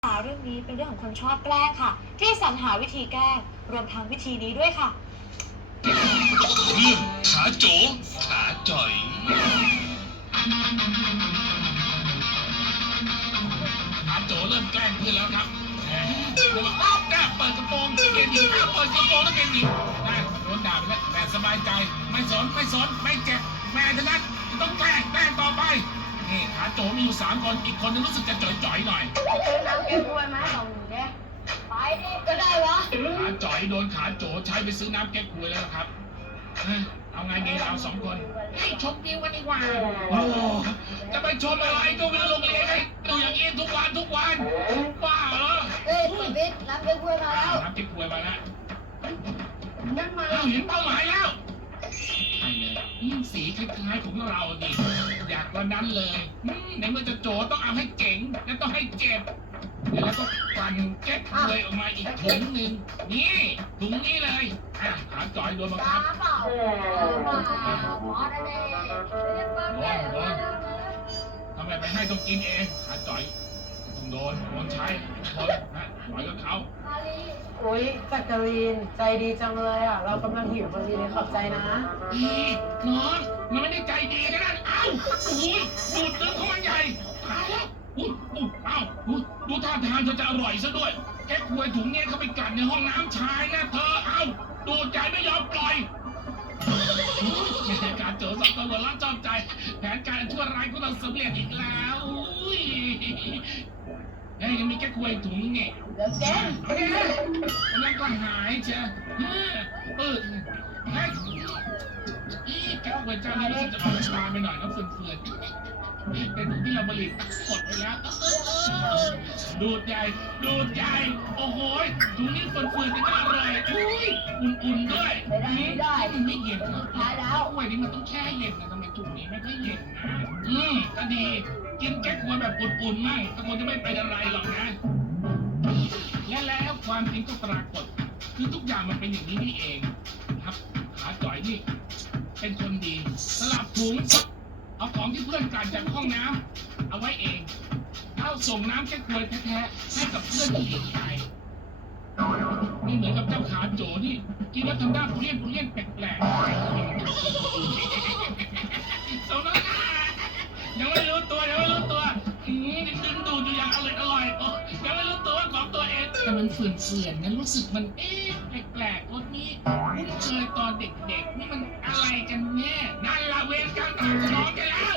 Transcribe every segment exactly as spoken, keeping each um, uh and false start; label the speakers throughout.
Speaker 1: เรื่องนี้เป็นเรื่องของคนชอบแกล้งค่ะ ที่สรรหาวิธีแกล้งรวมทั้งวิธีนี้ด้วยค่ะ
Speaker 2: เรื่องขาโจขาจ่อยขาโจเริ่มแกล้งเพื่อนแล้วครับบอกอ้าวแกเปิดกระโปรงเกณฑ์หญิงอ้าวเปิดกระโปรงแล้วเกณฑ์หญิงได้โดนด่าไปแล้วแต่สบายใจไม่สนไม่สนไม่เจ็บแม่ฉะนั้นต้องแกล้งแกล้งต่อไปนี่ขาโจมีอยู่สามคนอีกคนนึงรู้สึกจะจ่อยๆหน่อย
Speaker 3: ซื้อน้ำเก๊กฮวยมาสองหนึ่งเนี่ยไปดิก็ได้วะ
Speaker 2: ขาจ่อยโดนขาโจใช้ไปซื้อน้ำแก๊กฮวยแล้วครับเอาไงดีเราสองคนให้ชมวิวกันดีกว่าโอ้จะไปชมอะไรก็วิวโรงเรียนไงดูอย่างนี้ทุกวันทุกวันบ้าเหรอ
Speaker 3: เฮ้ยบิ๊กน้ำเก๊กฮวยมาแล้ว
Speaker 2: น้ำแก๊กฮวยมาแล้ว
Speaker 3: นั่นมา
Speaker 2: เห็นเป้าหมายแล้วใช่เลยยิ่งสีคล้ายๆของเราดิอยากวันนั้นเลยในเมื่อจะโจต้องเอาให้เจ๋งและต้องให้เจ็บแล้วก็ปั่นแก๊กฮวยออกมาอีกถุงหนึ่งนี่ถุงนี้เลยอ่ะขาจ่อยโดนบังคับ
Speaker 3: เปล่าหมอนั่นเอง
Speaker 2: โดนโดนทำไมไปให้ต้องกินเองขาจ่อยต้องโดนโดนใช้คนนะปล่อยกับเขา
Speaker 4: โอ้ยจักรีนใจดีจังเลยอ่ะเรากำลังหิวพอดีเลยขอบใจนะ
Speaker 2: อีน้องมันไม่ได้ใจดีนะนั่นเอ้าโอ้ยดูดตึงของมันใหญ่เอาอุ้ยอุ้ยเอ้าดูท่าทางเธอจะอร่อยซะด้วยแก๊กฮวยถุงนี้เขาไปกัดในห้องน้ำชายนะเธอเอ้าดูดใจไม่ยอมปล่อยการโจรสองตัวล้อชอบใจแผนการชั่วร้ายก็ต้องสำเร็จอีกแล้วอุ้ยเฮ้ยยังมีแก๊กฮวยถุงนี่
Speaker 3: เดี๋ยวแก
Speaker 2: แล้วก็หายเชียวเออเฮ้ยอีแก๊กฮวยเจ้านี่รู้สึกจะออกชาไปหน่อยนะเฟื่อนๆเป็นถุงที่เราผลิตกดไปแล้วดูดใหญ่ดูดใหญ่โอ้โหถุงนี้เฟื่อนๆจะน่าอร่อยอุ้ยอุ่นๆด้วย
Speaker 3: ไม่ได้ไม่ได้
Speaker 2: มันไม่เย็นนะ
Speaker 3: ท้ายแล้ว
Speaker 2: ฮวยนี่มันต้องแช่เย็นนะทำไมถุงนี้ไม่ค่อยเย็นนะอืมก็ดีกินแก๊กฮวยแบบอุ่นๆมั่งก็คงจะไม่เป็นอะไรหรอกนะและแล้วความจริงก็ปรากฏคือทุกอย่างมันเป็นอย่างนี้นี่เองครับขาจ่อยนี่เป็นคนดีสลับถุงเอาของที่เพื่อนกลั่นจากห้องน้ำเอาไว้เองเอาส่งน้ำแก๊กฮวยแท้ๆให้กับเพื่อนที่เห็นไปนี่เหมือนกับเจ้าขาโจนี่กินแล้วทำหน้าเปรี้ยนเปรี้ยนแปลกๆสมน้ำหน้ายังไม่รู้ตัวยังไม่รู้ตัวอืมดึงดูดอยู่อย่างอร่อยอร่อยยังไม่รู้ตัวว่าของตัวเองแต่มันเฟื่อนเฟื่อนนั้นรู้สึกมันเอ๊ะแปลกๆรสนี้ไม่เคยตอนเด็กๆนี่มันอะไรกันแน่นั่นละเวรกรรมตามสนองกันแล้ว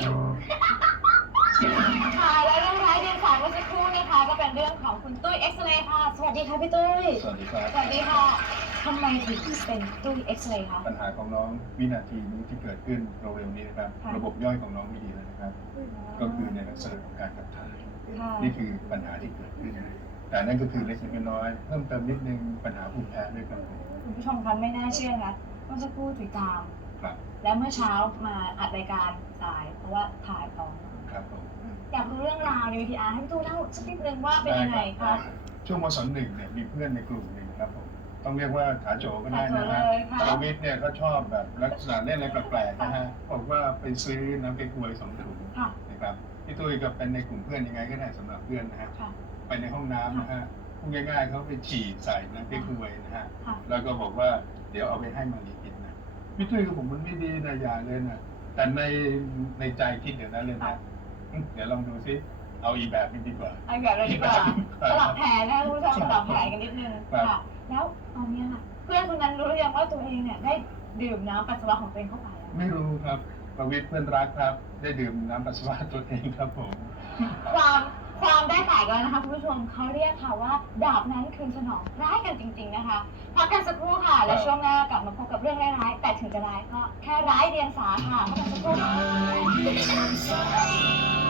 Speaker 1: ค่ะและเรื่องร้ายเรียนสายเมื่อสักครู่นะคะก็เป็นเรื่องของคุณตุ้ยเอ็กซเรย์ค่ะสวัสดีค่ะพี่ตุ้ย
Speaker 5: สวัสดีครับ
Speaker 1: สวัสดีค่ะทำไมถึงเป็นตุ้ยเอ็กซเรย์คะ
Speaker 5: ปัญหาของน้องวินาทีนี้ที่เกิดขึ้นเร็วๆนี้นะครับระบบย่อยของน้องไม่ดีเลยนะครับก็คือในลักษณะของการขับถ่ายนี่คือปัญหาที่เกิดขึ้นแต่นั่นก็คือเล็กน้อยเพิ่มเติมนิดนึงปัญหาภูมิแพ้ด้วยครับ
Speaker 1: คุณผู้ชมคะไม่น่าเชื่อนะเมื่อสักครู่จุ๋ยตาม
Speaker 5: ครับ
Speaker 1: แล้วเมื่อเช้ามาอัดรายการสายเพราะว่าถ่ายตอน
Speaker 5: ครับผม
Speaker 1: อยากรู้เรื่องราวในวิทยาให้พี่ตู้เล่าสักนิดนึงว่าเป็นยังไงครับ
Speaker 5: ช่วงมศหนึ่งเนี่ยมีเพื่อนในกลุ่มหนึ่งครับผมต้องเรียกว่าขาโจก็ได้นะฮะชวิทย์เนี่ยเขาชอบแบบลักษณะเล่นอะไรแปลกๆนะฮะบอกว่าไปซื้อน้ำเก๊กฮวยสองถุงนะครับพี่ตุ้ยก็เป็นในกลุ่มเพื่อนยังไงก็ได้สำหรับเพื่อนนะฮะไปในห้องน้ำนะฮะพูดง่ายๆเขาไปฉี่ใส่น้ำเก๊กฮวยนะฮะแล้วก็บอกว่าเดี๋ยวเอาไปให้มารีกินนะพี่ตุ้ยก็ผมมันไม่ดีนะอย่าเลยนะแต่ในในใจคิดเดี๋ยวนั้นเลยนะเดี๋ยวลองดูซิเอาอีแบบนี้ดีกว่า
Speaker 1: เอาแบบนี้ดีกว่าสลับแผนนะคุณผู้ชมสลับแผนกันนิดนึงค่ะแล้วตอนนี้ค่ะเพื่อนคนนั้นรู้หรือยังว่าตัวเองเนี่ยได้ดื่มน้ำปัสสาวะของตัวเองเข้าไป
Speaker 5: ไม่รู้ครับประวิตรเพื่อนรักครับได้ดื่มน้ำปัสสาวะตัวเองครับผม
Speaker 1: ความความได้แตกแล้วนะคะคุณผู้ชมเขาเรียกค่ะว่าดาบนั้นคืนสนองร้ายกันจริงๆนะคะพักกันสักครู่ค่ะและช่วงหน้ากลับมาพบกับเรื่องร้ายๆแต่ถึงจะร้ายก็แค่ร้ายเดียงสาค่ะพักกันสักครู่